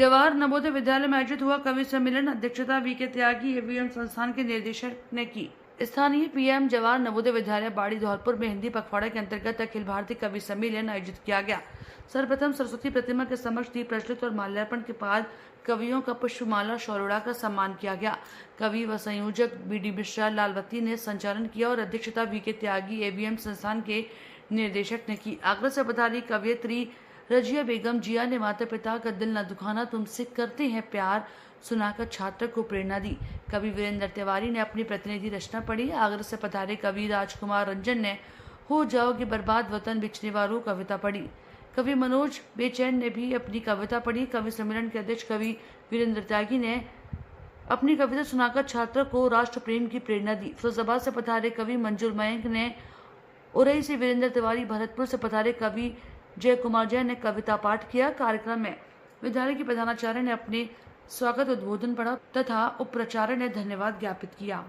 जवाहर नवोदय विद्यालय में आयोजित हुआ कवि सम्मेलन। अध्यक्षता वीके त्यागी एवीएम संस्थान के निर्देशक ने की। स्थानीय पीएम जवाहर नवोदय विद्यालय बाड़ी धौलपुर में हिंदी पखवाड़ा के अंतर्गत अखिल भारतीय कवि सम्मेलन आयोजित किया गया। सर्वप्रथम सरस्वती प्रतिमा के समक्ष दीप प्रज्वलित और माल्यार्पण के बाद कवियों का पुष्पमाला शौर्योड़ा का सम्मान किया गया। कवि व संयोजक बीडी मिश्रा लालवती ने संचालन किया और अध्यक्षता वीके त्यागी एवीएम संस्थान के निर्देशक ने की। आगरा से पधारी कवयित्री रजिया बेगम जिया ने माता पिता का दिल न दुखाना तुमसे करते हैं प्यार सुनाकर छात्र को प्रेरणा दी। कवि वीरेंद्र तिवारी ने अपनी प्रतिनिधि रचना पढ़ी। आगरा से पधारे कवि राजकुमार रंजन ने हो जाओगे बर्बाद वतन बिछने वालों कविता पढ़ी। कवि मनोज बेचैन ने भी अपनी कविता पढ़ी। कवि सम्मेलन के अध्यक्ष कवि वीरेंद्र त्यागी ने अपनी कविता सुनाकर छात्र को राष्ट्र प्रेम की प्रेरणा दी। फिरोजाबाद से पधारे कवि मंजूर मयंक ने, उरई से वीरेंद्र तिवारी, भरतपुर से पधारे कवि जय कुमार जैन ने कविता पाठ किया। कार्यक्रम में विद्यालय की प्रधानाचार्य ने अपने स्वागत उद्बोधन पढ़ा तथा उप प्राचार्य ने धन्यवाद ज्ञापित किया।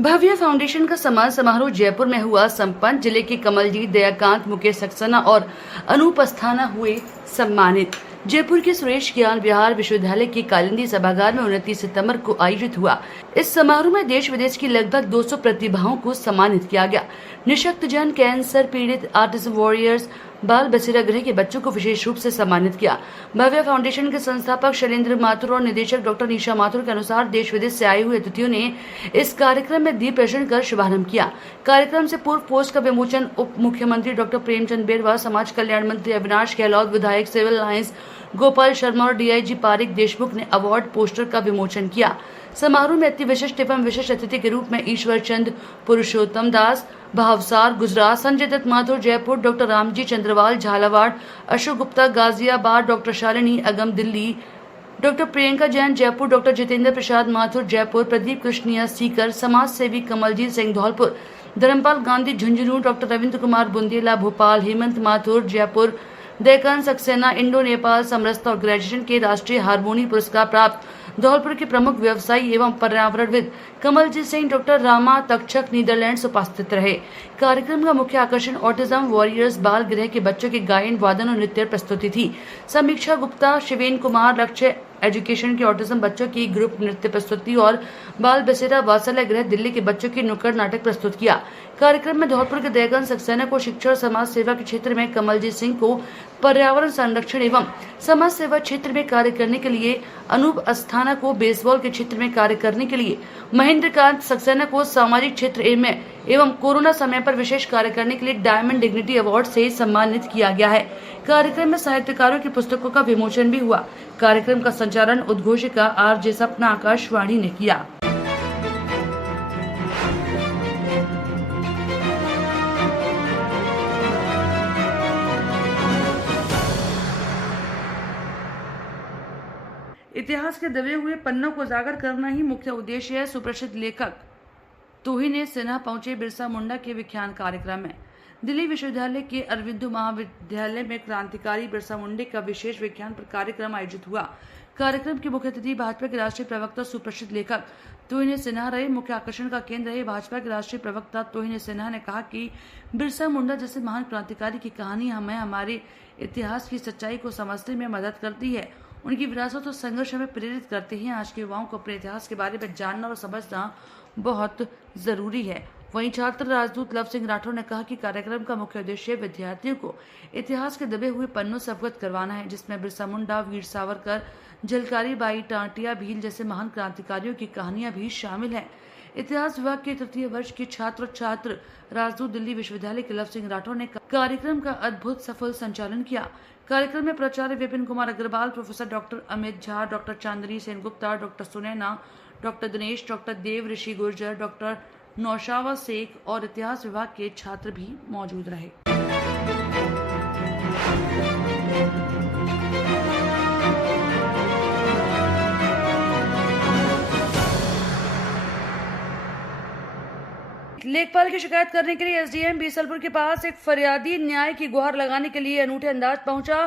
भव्य फाउंडेशन का सम्मान समारोह जयपुर में हुआ संपन्न। जिले के कमलजीत, दयाकांत, मुकेश सक्सेना और अनूप अस्थाना हुए सम्मानित। जयपुर के सुरेश ज्ञान विहार विश्वविद्यालय के कालिंदी सभागार में 29 सितंबर को आयोजित हुआ। इस समारोह में देश विदेश की लगभग 200 प्रतिभाओं को सम्मानित किया गया। निशक्त जन, कैंसर पीड़ित, आर्टिस्ट वॉरियर्स, बाल बसेरा गृह के बच्चों को विशेष रूप से सम्मानित किया। भव्य फाउंडेशन के संस्थापक शैलेंद्र माथुर और निदेशक डॉक्टर निशा माथुर के अनुसार देश विदेश से आए हुए अतिथियों ने इस कार्यक्रम में दीप प्रज्वलन कर शुभारंभ किया। कार्यक्रम से पूर्व पोस्ट का विमोचन उप मुख्यमंत्री डॉक्टर प्रेमचंद बेरवा, समाज कल्याण मंत्री अविनाश गहलोत, विधायक सिविल लाइंस गोपाल शर्मा और डीआईजी पारिक देशमुख ने अवार्ड पोस्टर का विमोचन किया। समारोह में अति विशिष्ट एवं विशिष्ट अतिथि के रूप में ईश्वर चंद पुरुषोत्तम दास भावसार गुजरात, संजय दत्त माथुर जयपुर, डॉक्टर रामजी चंद्रवाल झालावाड़, अशोक गुप्ता गाजियाबाद, डॉक्टर शालिनी अगम दिल्ली, डॉक्टर प्रियंका जैन जयपुर, डॉक्टर जितेंद्र प्रसाद माथुर जयपुर, प्रदीप कृष्णिया सीकर, समाज सेवी कमलजीत सिंह धौलपुर, धर्मपाल गांधी झुंझुनू, डॉक्टर रविंद्र कुमार बुंदेला भोपाल, हेमंत माथुर जयपुर, दयाकांत सक्सेना इंडो नेपाल समरसता और ग्रेजुएशन के राष्ट्रीय हारमोनी पुरस्कार प्राप्त धौलपुर के प्रमुख व्यवसायी एवं पर्यावरणविद कमलजीत सिंह, डॉक्टर रामा तक्षक नीदरलैंड्स उपस्थित रहे। कार्यक्रम का मुख्य आकर्षण ऑटिज्म वॉरियर्स बाल गृह के बच्चों के गायन, वादन और नृत्य प्रस्तुति थी। समीक्षा गुप्ता, शिवेन कुमार, लक्ष्य एजुकेशन के ऑटिज्म बच्चों की ग्रुप नृत्य प्रस्तुति और बाल बसेरा वात्सल्य गृह दिल्ली के बच्चों की नुक्कड़ नाटक प्रस्तुत किया। कार्यक्रम में धौलपुर के दयाकांत सक्सेना को शिक्षा और समाज सेवा के क्षेत्र में, कमलजीत सिंह को पर्यावरण संरक्षण एवं समाज सेवा क्षेत्र में कार्य करने के लिए, अनूप अस्थाना को बेसबॉल के क्षेत्र में कार्य करने के लिए, महेंद्रकांत सक्सेना को सामाजिक क्षेत्र में एवं कोरोना समय पर विशेष कार्य करने के लिए डायमंड डिग्निटी अवार्ड से सम्मानित किया गया है। कार्यक्रम में साहित्यकारों की पुस्तकों का विमोचन भी हुआ। कार्यक्रम का संचालन उद्घोषिका आरजे सपना आकाशवाणी ने किया। इतिहास के दबे हुए पन्नों को उजागर करना ही मुख्य उद्देश्य है। सुप्रसिद्ध लेखक तोहिने सिन्हा पहुंचे बिरसा मुंडा के व्याख्यान कार्यक्रम में। दिल्ली विश्वविद्यालय के अरविंदो महाविद्यालय में क्रांतिकारी बिरसा मुंडे का विशेष व्याख्यान पर कार्यक्रम आयोजित हुआ। कार्यक्रम के मुख्य अतिथि भाजपा के राष्ट्रीय प्रवक्ता सुप्रसिद्ध लेखक तोहिने सिन्हा रहे। मुख्य आकर्षण का केंद्र रहे। भाजपा के राष्ट्रीय प्रवक्ता तोहिने सिन्हा ने कहा कि बिरसा मुंडा जैसे महान क्रांतिकारी की कहानी हमें हमारे इतिहास की सच्चाई को समझने में मदद करती है। उनकी विरासत और संघर्ष हमें प्रेरित करते हैं। आज के युवाओं को अपने इतिहास के बारे में जानना और समझना बहुत जरूरी है। वहीं छात्र राजदूत लव सिंह राठौर ने कहा कि कार्यक्रम का मुख्य उद्देश्य विद्यार्थियों को इतिहास के दबे हुए पन्नों से अवगत करवाना है, जिसमें बिरसा मुंडा, वीर सावरकर, झलकारी बाई, टांटिया भील जैसे महान क्रांतिकारियों की कहानियां भी शामिल हैं। इतिहास विभाग के तृतीय वर्ष के छात्र राजदूत दिल्ली विश्वविद्यालय के लव सिंह राठौर ने कार्यक्रम का अद्भुत सफल संचालन किया। कार्यक्रम में प्राचार्य Vipin Kumar Agarwal, professor doctor Amit Jha, doctor Chandni Sen Gupta, doctor Sunaina, doctor Dinesh, doctor Dev Rishi Gurjar, doctor Naushawa Sheikh और इतिहास विभाग के छात्र भी मौजूद रहे। लेखपाल की शिकायत करने के लिए एसडीएम बीसलपुर के पास एक फरियादी न्याय की गुहार लगाने के लिए अनूठे अंदाज पहुंचा।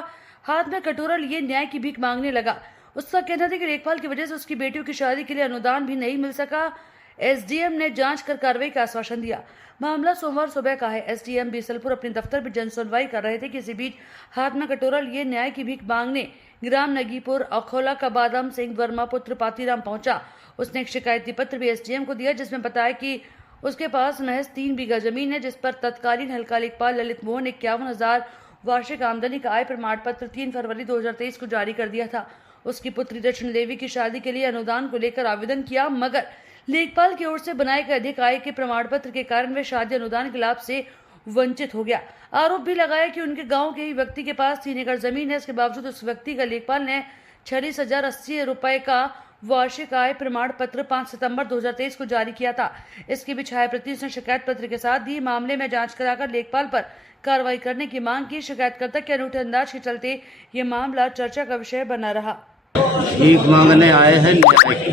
हाथ में कटोरा लिए न्याय की भीख मांगने लगा। उसका कहना था कि लेखपाल की वजह से उसकी बेटियों की शादी के लिए अनुदान भी नहीं मिल सका। एसडीएम ने जांच कर कार्रवाई का आश्वासन दिया। मामला सोमवार सुबह का है। एसडीएम बीसलपुर अपने दफ्तर में जन सुनवाई कर रहे थे कि इसी बीच हाथ में कटोरा लिए न्याय की भीख मांगने ग्राम नगीपुर अखोला का बादाम सिंह वर्मा पुत्र पातीराम पहुंचा। उसने एक शिकायती पत्र भी एसडीएम को दिया जिसमें बताया कि उसके पास महज 3 बीघा जमीन है, जिस पर तत्कालीन हल्का लेखपाल ललित मोहन 51,000 वार्षिक आमदनी का आय प्रमाण पत्र 3 फरवरी 2023 को जारी कर दिया था। उसकी पुत्री दर्शन देवी की शादी के लिए अनुदान को लेकर आवेदन किया, मगर लेखपाल की ओर से बनाए गए अधिक आय के प्रमाण पत्र के कारण वे शादी अनुदान के लाभ से वंचित हो गया। आरोप भी लगाया कि उनके गांव के ही व्यक्ति के पास 3 एकड़ जमीन है। इसके बावजूद उस व्यक्ति का लेखपाल ने 46,080 रुपए का वार्षिक आय प्रमाण पत्र 5 सितंबर 2023 को जारी किया था। इसकी भी छायाप्रति उसने शिकायत पत्र के साथ दी। मामले में जांच कराकर लेखपाल पर कार्रवाई करने की मांग की। शिकायतकर्ता के अनूठे अंदाज के चलते ये मामला चर्चा का विषय बना रहा। भीख मांगने आए हैं न्याय की।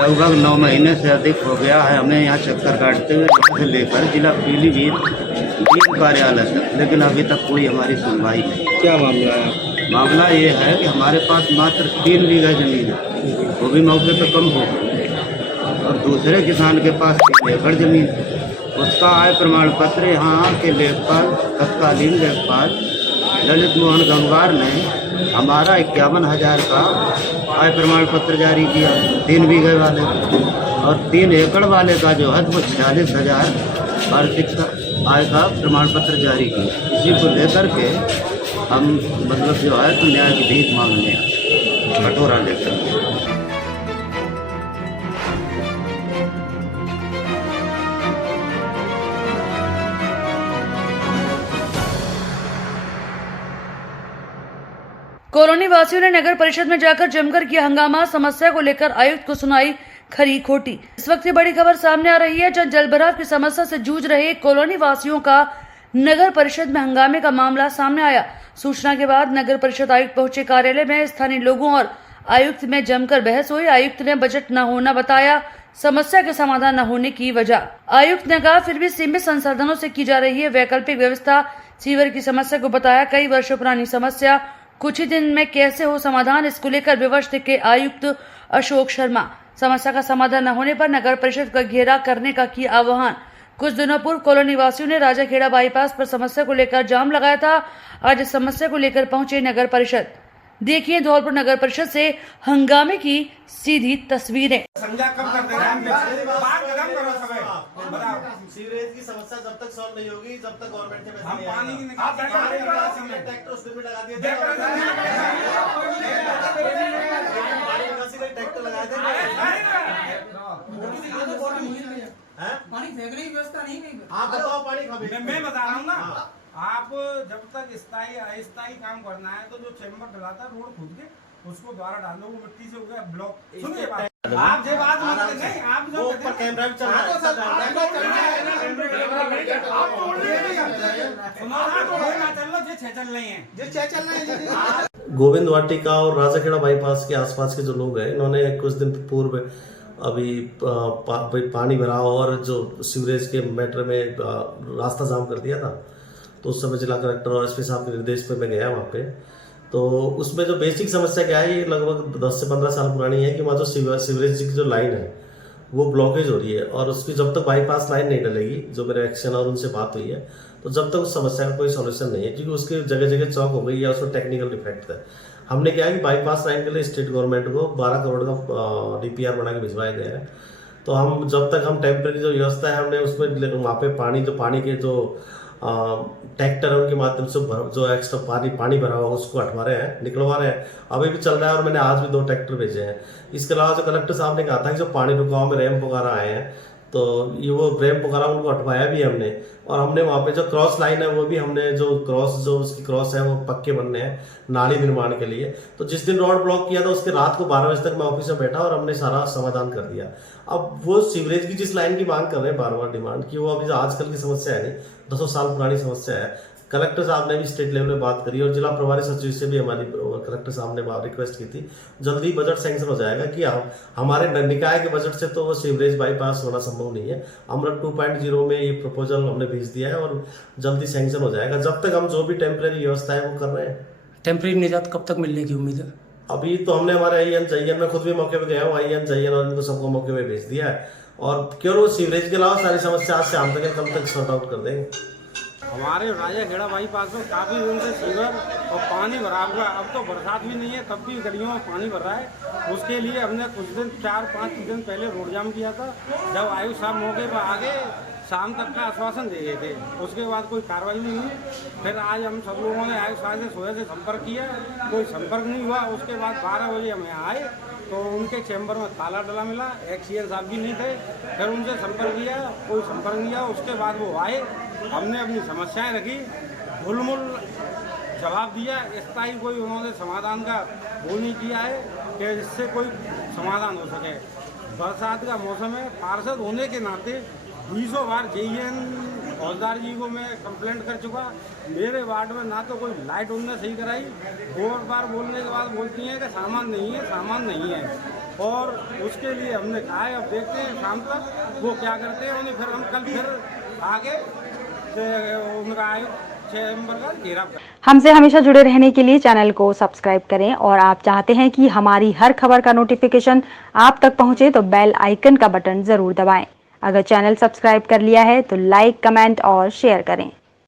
लगभग 9 महीने से अधिक हो गया है हमें यहाँ चक्कर काटते हुए, यहाँ से लेकर जिला पीलीभीत कार्यालय तक, लेकिन अभी तक कोई हमारी सुनवाई नहीं। क्या मामला है? मामला ये है कि हमारे पास मात्र 3 बीघा जमीन है, वो भी मौके पे कम हो गई, और दूसरे किसान के पास 3 एकड़ जमीन है। उसका आय प्रमाण पत्र यहाँ के लेखपाल तत्कालीन लेखपाल ललित मोहन गंगवार ने हमारा 51,000 का आय प्रमाण पत्र जारी किया 3 बीघे वाले, और 3 एकड़ वाले का जो है वो 46,000 वार्षिक आय का प्रमाण पत्र जारी किया। इसी को लेकर के हम मतलब जो है तो न्याय की भीख मांगने कटोरा लेकर। कॉलोनी वासियों ने नगर परिषद में जाकर जमकर किया हंगामा। समस्या को लेकर आयुक्त को सुनाई खरी खोटी। इस वक्त की बड़ी खबर सामने आ रही है, जब जलभराव की समस्या से जूझ रहे कॉलोनी वासियों का नगर परिषद में हंगामे का मामला सामने आया। सूचना के बाद नगर परिषद आयुक्त पहुंचे कार्यालय में। स्थानीय लोगों और आयुक्त में जमकर बहस हुई। आयुक्त ने बजट न होना बताया समस्या के समाधान न होने की वजह। आयुक्त ने कहा फिर भी सीमित संसाधनों से की जा रही है वैकल्पिक व्यवस्था। सीवर की समस्या को बताया कई वर्षों पुरानी समस्या, कुछ ही दिन में कैसे हो समाधान, इसको लेकर विवश थे आयुक्त अशोक शर्मा। समस्या का समाधान न होने पर नगर परिषद का घेरा करने का किया आह्वान। कुछ दिनों पूर्व कॉलोनी वासियों ने राजाखेड़ा बाईपास पर समस्या को लेकर जाम लगाया था। आज इस समस्या को लेकर पहुंचे नगर परिषद। देखिए धौलपुर नगर परिषद से हंगामे की सीधी तस्वीरें। सीवरेज की समस्या जब तक सॉल्व नहीं होगी, जब तक गवर्नमेंट से पैसे नहीं ट्रैक्टर लगाए थे। पानी फेंकने की व्यवस्था नहीं है। आप बताओ पानी खा। मैं बता रहा हूँ ना, आप जब तक स्थायी अस्थायी काम करना है तो जो चैम्बर डलाता है रोड खुद के उसको द्वारा डाल दो, वो मिट्टी से हो गया ब्लॉक। सुनिए आप जो बात नहीं, आप जो ऊपर कैमरा चल रहा है, चल रही है। गोविंद वाटिका और राजाखेड़ा बाईपास के आसपास के जो लोग हैं, इन्होंने कुछ दिन पूर्व अभी पानी भराव और जो सीवरेज के मैटर में रास्ता जाम कर दिया था। तो उस समय जिला कलेक्टर और एसपी साहब के निर्देश पे मैं गया वहाँ पे। तो उसमें जो बेसिक समस्या क्या है, ये लगभग 10 से 15 साल पुरानी है कि वहाँ जो सीवरेज की जो लाइन है वो ब्लॉकेज हो रही है, और उसकी जब तक बाईपास लाइन नहीं डलेगी, जो मेरे एक्शन और उनसे बात हुई है, तो जब तक उस समस्या का कोई सॉल्यूशन नहीं है, क्योंकि उसकी जगह जगह चौक हो गई है, उसको टेक्निकल डिफेक्ट है। हमने क्या है कि बाईपास लाइन के लिए स्टेट गवर्नमेंट को 12 करोड़ का DPR बना के भिजवाया गया है। तो हम जब तक हम टेम्प्रेरी जो व्यवस्था है हमने उसमें वहाँ पे पानी के जो ट्रैक्टर है उनके माध्यम से जो एक्स्ट्रा पानी भरा हुआ उसको हटवा रहे हैं, निकलवा रहे हैं, अभी भी चल रहा है। और मैंने आज भी 2 ट्रैक्टर भेजे हैं। इसके अलावा जो कलेक्टर साहब ने कहा था कि जो पानी रुकाव में रैंप वगैरह आए हैं, तो ये वो रैंप वगैरह उनको हटवाया भी हमने। और हमने वहाँ पे जो क्रॉस लाइन है वो भी हमने जो उसकी क्रॉस है वो पक्के बनने हैं नाली निर्माण के लिए। तो जिस दिन रोड ब्लॉक किया था उसके रात को 12 बजे तक मैं ऑफिस में बैठा और हमने सारा समाधान कर दिया। अब वो सीवरेज की जिस लाइन की मांग कर रहे हैं बार-बार डिमांड की, वो अभी आजकल की समस्या है नहीं, 200 साल पुरानी समस्या है। कलेक्टर साहब ने भी स्टेट लेवल में बात करी और जिला प्रभारी सचिव से भी हमारी कलेक्टर साहब ने रिक्वेस्ट की थी, जल्दी बजट सैंक्शन हो जाएगा कि हमारे निकाय के बजट से तो वो सीवरेज बाईपास होना संभव नहीं है। अमृत 2.0 में ये प्रपोजल हमने भेज दिया है और जल्दी सैंक्शन हो जाएगा। जब तक हम जो भी टेम्परेरी व्यवस्था है वो कर रहे हैं। टेम्परेरी निजात कब तक मिलने की उम्मीद है? अभी तो हमने हमारे IN में खुद भी मौके पे गया हूँ, IN और इनको सबको मौके पे भेज दिया है और केवल वो सीवरेज के अलावा सारी समस्या आज शाम तक कल तक सॉर्ट आउट कर देंगे। हमारे राजा खेड़ा बाईपास में काफ़ी दिन से सीवर और पानी भरा हुआ। अब तो बरसात भी नहीं है तब भी गलियों में पानी भर रहा है। उसके लिए हमने कुछ दिन 4-5 दिन पहले रोड जाम किया था। जब आयुष साहब मौके पर आगे शाम तक का आश्वासन दे गए थे, उसके बाद कोई कार्रवाई नहीं हुई। फिर आज हम सब लोगों ने आयुष साहब से सुबह से संपर्क किया, कोई संपर्क नहीं हुआ। उसके बाद 12 बजे हम यहाँ आए तो उनके चैम्बर में ताला डला मिला, एक्सीएन साहब भी नहीं थे। फिर उनसे संपर्क किया, कोई संपर्क नहीं हुआ। उसके बाद वो आए, हमने अपनी समस्याएं रखी, ढुलमुल जवाब दिया। स्थायी कोई उन्होंने समाधान का वो नहीं किया है कि जिससे कोई समाधान हो सके। बरसात का मौसम है, पार्षद होने के नाते 20 बार JN फौजदार जी को मैं कंप्लेंट कर चुका। मेरे वार्ड में ना तो कोई लाइट उनने सही कराई, 2 बार बोलने के बाद बोलती हैं कि सामान नहीं है, सामान नहीं है। और उसके लिए हमने कहा है अब देखते हैं शाम तक वो क्या करते हैं। उन्हें फिर हम कल फिर आगे उनका आयुक्त चैम्बर का घेराव करें। हमसे हमेशा जुड़े रहने के लिए चैनल को सब्सक्राइब करें और आप चाहते हैं कि हमारी हर खबर का नोटिफिकेशन आप तक पहुंचे तो बेल आइकन का बटन जरूर दबाएं। अगर चैनल सब्सक्राइब कर लिया है तो लाइक, कमेंट और शेयर करें।